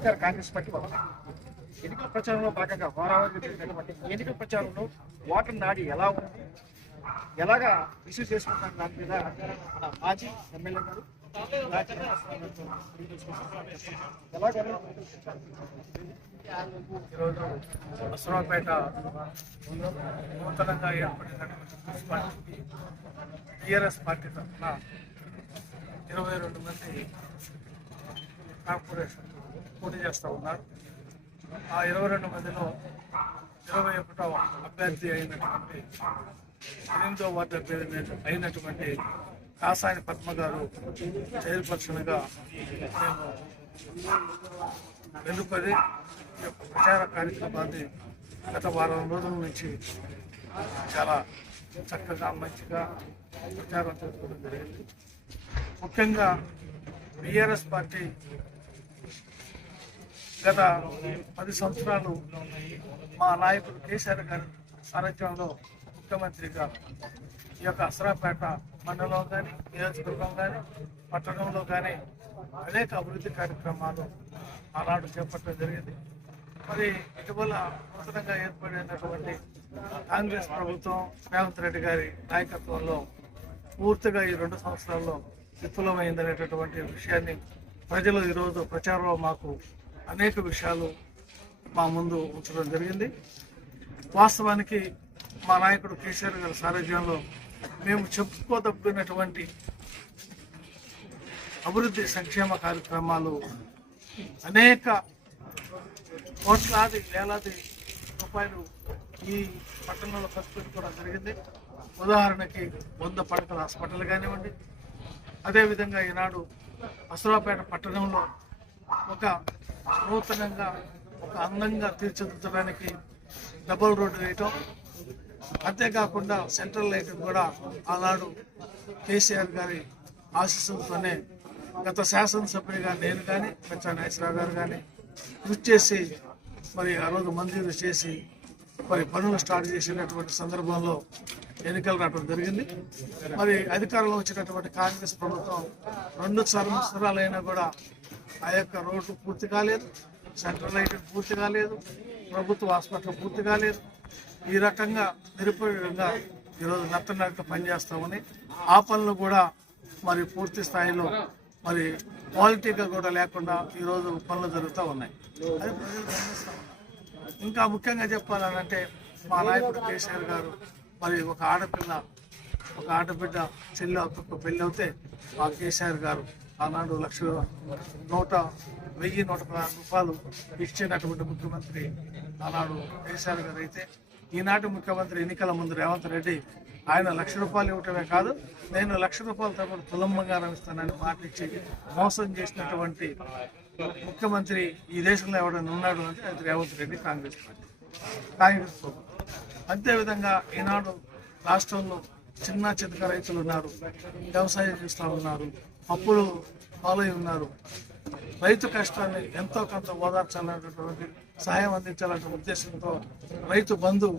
అధికార కాంగ్రెస్ పార్టీ వల్ల ఎన్నికల ప్రచారంలో భాగంగా వారావారి జరిగినటువంటి ఎన్నికల ప్రచారంలో ఓటర్ నాడి ఎలా ఉంది? ఎలాగా ఇష్యూ చేసుకుంటారు దాని మీద మన మాజీ ఎమ్మెల్యే గారు ఈరోజు అసరాపేట నూతనంగా ఏర్పడినటువంటి మున్సిపాలిటీ టీఆర్ఎస్ పార్టీ తరఫున ఇరవై రెండు మంది కార్పొరేషన్ పోటీ చేస్తూ ఉన్నారు. ఆ ఇరవై రెండు మందిలో ఇరవై ఒకటవ అభ్యర్థి అయినటువంటి ఎనిమిదో వార్డు అభ్యర్థి అయినటువంటి కాసాని పద్మ గారు చైర్పర్సన్గా మేము వెనుకొని ప్రచార కార్యక్రమాన్ని గత వారం రోజుల నుంచి చాలా చక్కగా మంచిగా ప్రచారం చేసుకోవడం జరిగింది. ముఖ్యంగా బీఆర్ఎస్ పార్టీ గత పది సంవత్సరాలు మా నాయకుడు కేసీఆర్ గారి సారథ్యంలో ముఖ్యమంత్రిగా ఈ యొక్క అసరాపేట మండలం కానీ నియోజకవర్గం కానీ పట్టణంలో కానీ అనేక అభివృద్ధి కార్యక్రమాలు ఆనాడు చేపట్టడం జరిగింది. మరి ఇటీవల నూతనంగా ఏర్పడినటువంటి కాంగ్రెస్ ప్రభుత్వం రేవంత్ రెడ్డి గారి నాయకత్వంలో పూర్తిగా ఈ రెండు సంవత్సరాల్లో విఫలమైందనేటటువంటి విషయాన్ని ప్రజలు ఈరోజు ప్రచారంలో మాకు అనేక విషయాలు మా ముందు ఉంచడం జరిగింది. వాస్తవానికి మా నాయకుడు కేసీఆర్ గారి సారథ్యంలో మేము చెప్పుకోదగినటువంటి అభివృద్ధి సంక్షేమ కార్యక్రమాలు అనేక కోట్లాది వేలాది రూపాయలు ఈ పట్టణంలో ఖర్చు పెట్టుకోవడం జరిగింది. ఉదాహరణకి వంద పడకల హాస్పిటల్ కానివ్వండి అదేవిధంగా ఈనాడు అసురాపేట పట్టణంలో ఒక నూతనంగా ఒక అందంగా తీర్చిదిద్దడానికి డబుల్ రోడ్డు వేయటం. అంతేకాకుండా సెంట్రల్ లైట్ కూడా ఆనాడు కేసీఆర్ గారి ఆశీస్సులతోనే గత శాసనసభ్యుడిగా నేను కానీ పెచ్చా నాగేశ్వరరావు గారు కానీ కృషి చేసి మరి ఆ రోజు మంజూరు చేసి మరి పనులు స్టార్ట్ చేసినటువంటి సందర్భంలో ఎన్నికలు రావడం జరిగింది. మరి అధికారంలో వచ్చినటువంటి కాంగ్రెస్ ప్రభుత్వం రెండు సంవత్సరాలైనా కూడా ఆ యొక్క రోడ్డు పూర్తి కాలేదు సెంట్రల్ లైట్ పూర్తి కాలేదు ప్రభుత్వ హాస్పిటల్ పూర్తి కాలేదు. ఈ రకంగా నిరుపయోగంగా ఈరోజు నత్తనడక పనిచేస్తామని ఆ పనులు కూడా మరి పూర్తి స్థాయిలో మరి క్వాలిటీగా కూడా లేకుండా ఈరోజు పనులు జరుగుతూ ఉన్నాయి. అది ప్రజలు గమనిస్తూ ఉన్నారు. ఇంకా ముఖ్యంగా చెప్పాలనంటే మా నాయకుడు కేసీఆర్ గారు మరి ఒక ఆడపిల్ల ఒక ఆడబిడ్డ చెల్లి ఒక్కొక్క పెళ్ళి అవుతే మా కేసీఆర్ గారు ఆనాడు లక్ష నూట వెయ్యి నూట పదహారు రూపాయలు ఇచ్చినటువంటి ముఖ్యమంత్రి ఆనాడు కేసీఆర్ గారు అయితే. ఈనాటి ముఖ్యమంత్రి ఎన్నికల ముందు రేవంత్ రెడ్డి ఆయన లక్ష రూపాయలు ఇవ్వటమే కాదు నేను లక్ష రూపాయలతో పాటు తులం బంగారం ఇస్తానని మాటిచ్చి మోసం చేసినటువంటి ముఖ్యమంత్రి ఈ దేశంలో ఎవడైనా ఉన్నాడు అంటే అది రేవంత్ రెడ్డి కాంగ్రెస్ పార్టీ. కాంగ్రెస్ ప్రభుత్వం అంతేవిధంగా ఈనాడు రాష్ట్రంలో చిన్న చితక రైతులు ఉన్నారు వ్యవసాయం చేస్తూ ఉన్నారు అప్పులు పాలై ఉన్నారు. రైతు కష్టాన్ని ఎంతో కొంత ఓదార్చాలనేటటువంటి సహాయం అందించాలనే ఉద్దేశంతో రైతు బంధు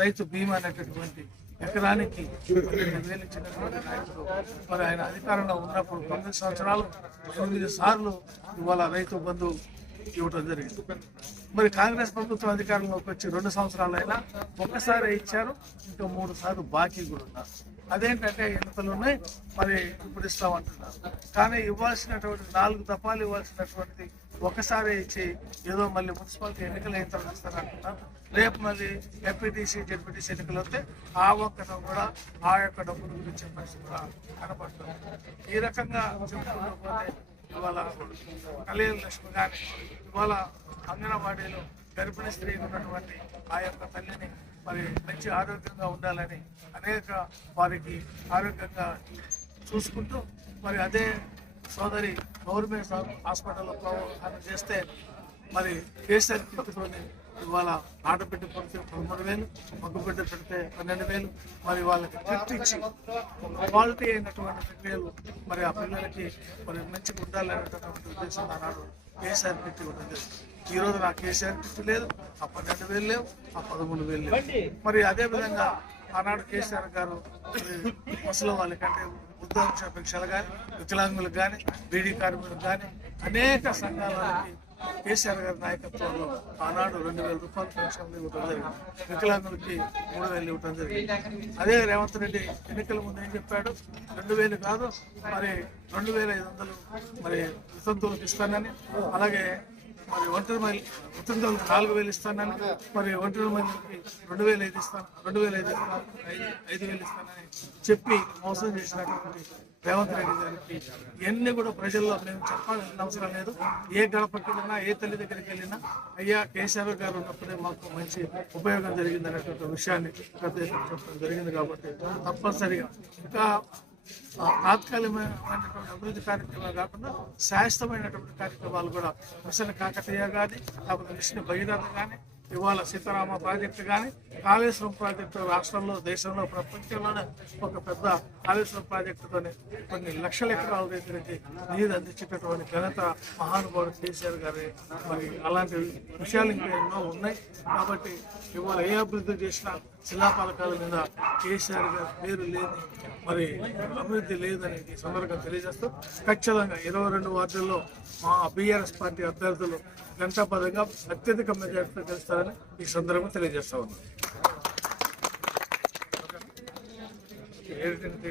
రైతు బీమా అనేటటువంటి ఎకరానికి ఎనిమిది నాయకుడు. మరి ఆయన అధికారంలో ఉన్నప్పుడు తొమ్మిది సంవత్సరాలు ఎనిమిది సార్లు ఇవాళ రైతు బంధు ఇవ్వడం జరిగింది. మరి కాంగ్రెస్ ప్రభుత్వం అధికారంలోకి వచ్చి రెండు సంవత్సరాలైనా ఒక్కసారి ఇచ్చారు ఇంకా మూడు సార్లు బాకీ కూడా ఉన్నారు. అదేంటంటే ఎన్నికలు ఉన్నాయి మరి ఇప్పుడు ఇస్తామంటున్నారు. కానీ ఇవ్వాల్సినటువంటి నాలుగు దఫాలు ఇవ్వాల్సినటువంటి ఒకసారి ఇచ్చి ఏదో మళ్ళీ మున్సిపాలిటీ ఎన్నికలు అయిన తర్వాత ఇస్తారంటున్నారు. రేపు మళ్ళీ ఎంపీటీసీ జెడ్పీటీసీ ఎన్నికలు వస్తే ఆ ఒక్కట కూడా ఆ యొక్క డబ్బులు గురించి పరిస్థితి కూడా కనపడుతుంది. ఈ రకంగా చెప్పుకుంటూ పోతే కళ్యాణ లక్ష్మి కానీ ఇవాళ అంగన్వాడీలో గర్భిణీ స్త్రీ ఉన్నటువంటి ఆ యొక్క తల్లిని మరి మంచి ఆరోగ్యంగా ఉండాలని అనేక వారికి ఆరోగ్యంగా చూసుకుంటూ మరి అదే సోదరి గవర్నమెంట్ హాస్పిటల్లో ప్రవర్తన చేస్తే మరి కేసీఆర్ కిట్టుతోని ఇవాళ ఆడబిడ్డ పడితే పదమూడు వేలు మగబిడ్డ పెడితే పన్నెండు వేలు. మరి వాళ్ళకి కిట్ ఇచ్చి క్వాలిటీ అయినటువంటి ప్రక్రియలు మరి ఆ పిల్లలకి మరి మంచిగా ఉండాలనేటటువంటి ఉద్దేశం ఆనాడు కేసీఆర్ కిట్ ఉంటుంది ఈ రోజు నా కేసీఆర్ కిట్ లేదు ఆ పన్నెండు వేలు లేవు ఆ పదమూడు వేలు లేవు. మరి అదే విధంగా ఆనాడు కేసీఆర్ గారు ముసలి వాళ్ళకంటే వృద్ధాంశ పెన్షన్లు కానీ వికలాంగులకు కానీ బీడీ కార్మికులకు కానీ అనేక సంఘాలకి కేసీఆర్ గారి నాయకత్వంలో ఆనాడు రెండు వేల రూపాయలు పెన్షన్లు ఇవ్వడం జరిగింది. వికలాంగులకి మూడు వేలు ఇవ్వడం జరిగింది. అదే రేవంత్ రెడ్డి ఎన్నికల ముందు ఏం చెప్పాడు? రెండు వేలు కాదు మరి రెండు వేల ఐదు వందలు మరి వితంతువులకు ఇస్తానని అలాగే మరి ఒంటరి మైలు వితంతువులకు నాలుగు వేలు ఇస్తానని మరి ఒంటరి మైలుకి రెండు వేలు ఐదు ఇస్తాను రెండు వేల ఐదు ఐదు ఐదు వేలు ఇస్తానని చెప్పి మోసం చేసినటువంటి రేవంత్ రెడ్డి గారికి ఇవన్నీ కూడా ప్రజల్లో మేము చెప్పాల్సిన అవసరం లేదు. ఏ గడపకి వెళ్ళినా ఏ తల్లి దగ్గరికి వెళ్ళినా అయ్యా కేసీఆర్ గారు ఉన్నప్పుడే మాకు మంచి ఉపయోగం జరిగింది అనేటువంటి విషయాన్ని చెప్పడం జరిగింది కాబట్టి తప్పనిసరిగా ఇంకా తాత్కాలికమైనటువంటి అభివృద్ధి కార్యక్రమాలు కాకుండా శాశ్వతమైనటువంటి కార్యక్రమాలు కూడా మిషన్ కాకతీయ కానీ లేకపోతే మిషన్ భగీరథ కానీ ఇవాళ సీతారామ ప్రాజెక్టు కానీ కాళేశ్వరం ప్రాజెక్టు రాష్ట్రంలో దేశంలో ప్రపంచంలోనే ఒక పెద్ద కాళేశ్వరం ప్రాజెక్టుతోనే కొన్ని లక్షల ఎకరాల దగ్గరికి నీరు అందించేటటువంటి ఘనత మహానుభావుడు కేసీఆర్ గారి. మరి అలాంటి విషయాలు ఇంకా ఎన్నో ఉన్నాయి. కాబట్టి ఇవాళ ఏ అభివృద్ధి చేసినా శిలాపలకాల మీద కేసీఆర్ గారి పేరు లేని మరి అభివృద్ధి లేదని ఈ సందర్భంగా తెలియజేస్తూ ఖచ్చితంగా ఇరవై రెండు వార్డుల్లో మా బీఆర్ఎస్ పార్టీ అభ్యర్థులు గంటాపదంగా అత్యధిక మెజార్టీతో గెలుస్తారని ఈ సందర్భంగా తెలియజేస్తా ఉన్నాం. ఏంటంటే